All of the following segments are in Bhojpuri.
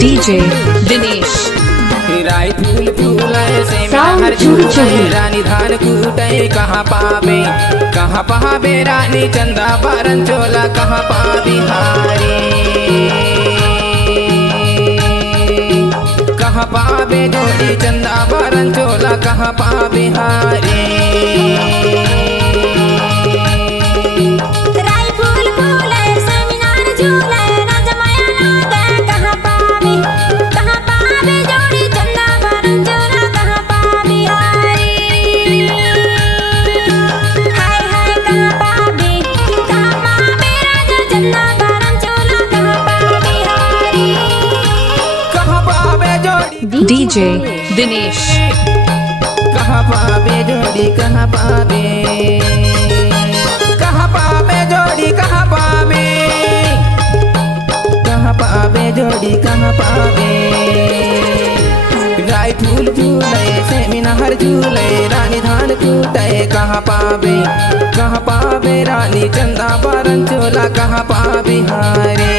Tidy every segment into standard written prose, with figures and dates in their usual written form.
डीजे दिनेश राई फूल फूल से हर झूले रानी धान कूटे कहाँ पावे रानी चंदा बारन चोला कहाँ पावी हारे कहाँ पावे जोड़ी चंदा बारन चोला कहाँ पावे हारे डीजे दिनेश कहाँ पावे जोड़ी कहाँ पावे जोड़ी कहाँ पावे जोड़ी कहाँ पावे राई फूल झूले से मिनहर झूले रानी धान कूटे कहाँ पावे रानी चंदा बारन चोला कहाँ पावे हारे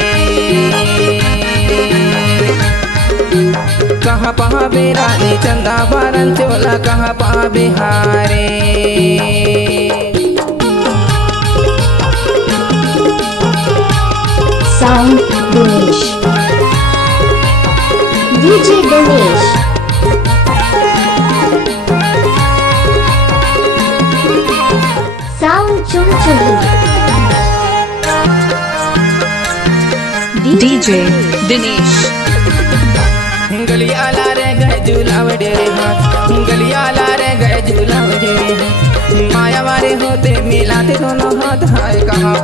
कहाँ पावे रानी चंदा बारन चोला कहाँ पावे हारे sound Dinesh DJ Dinesh sound Chulchuli DJ Dinesh गलिया ला रे गए झूलावड़े गलिया ला रे गए झूलावड़े माया वारे होते मिलाते दोनों हाथ हाय कहाँ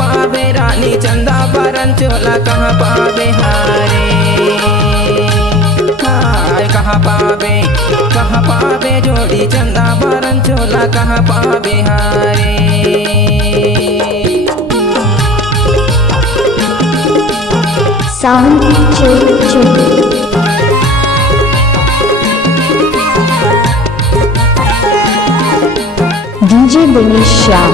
पावे रानी चंदा बारन चोला कहाँ पावे हारे हाय कहाँ पावे जोड़ी चंदा बारन चोला कहाँ पावे हारे sound Chulchuli DJ Dinesh Shyam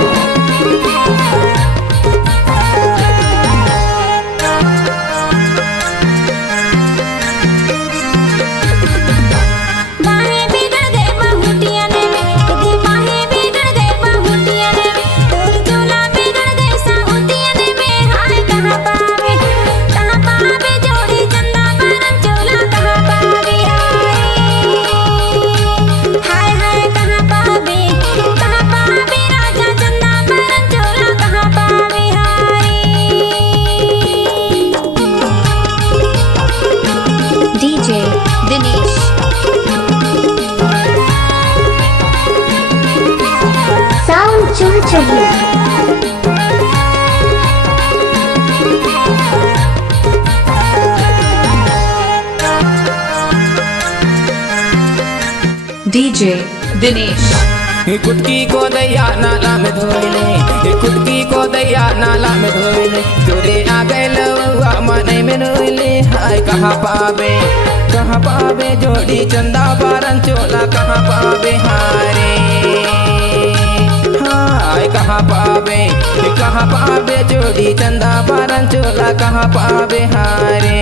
Dinesh sound Chulchuli DJ Dinesh कुटकी को दैया नाला में धोले कुटकी को दैया नाला में धोले तोरे आ गए लौआ मने में रोले हाय कहाँ पावे जोड़ी चंदा बारन चोला कहाँ पावे हारे हाय कहाँ पावे जोड़ी चंदा बारन चोला कहाँ पावे हारे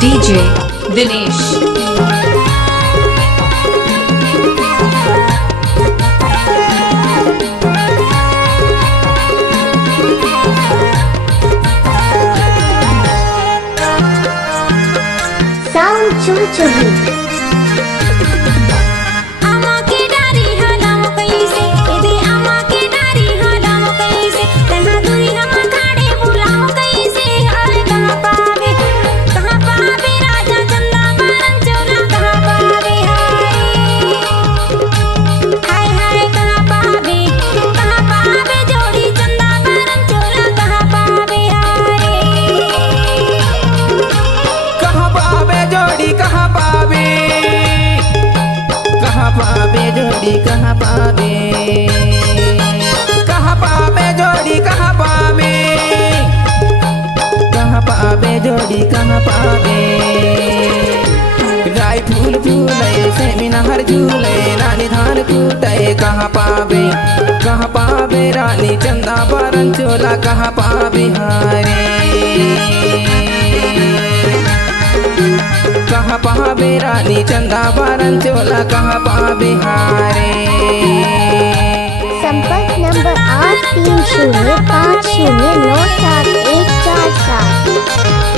डीजे दिनेश साउंड चुलचुली जोड़ी कहाँ पावे जोड़ी कहाँ पावे राई फूल फूल से मिनहर झूले रानी धान कूटे कहाँ पावे रानी चंदा बारन चोला कहाँ पावे हारे कहाँ पावे रानी चंदा बारन चोला कहाँ पावे हारे। संपर्क नंबर 8305097147।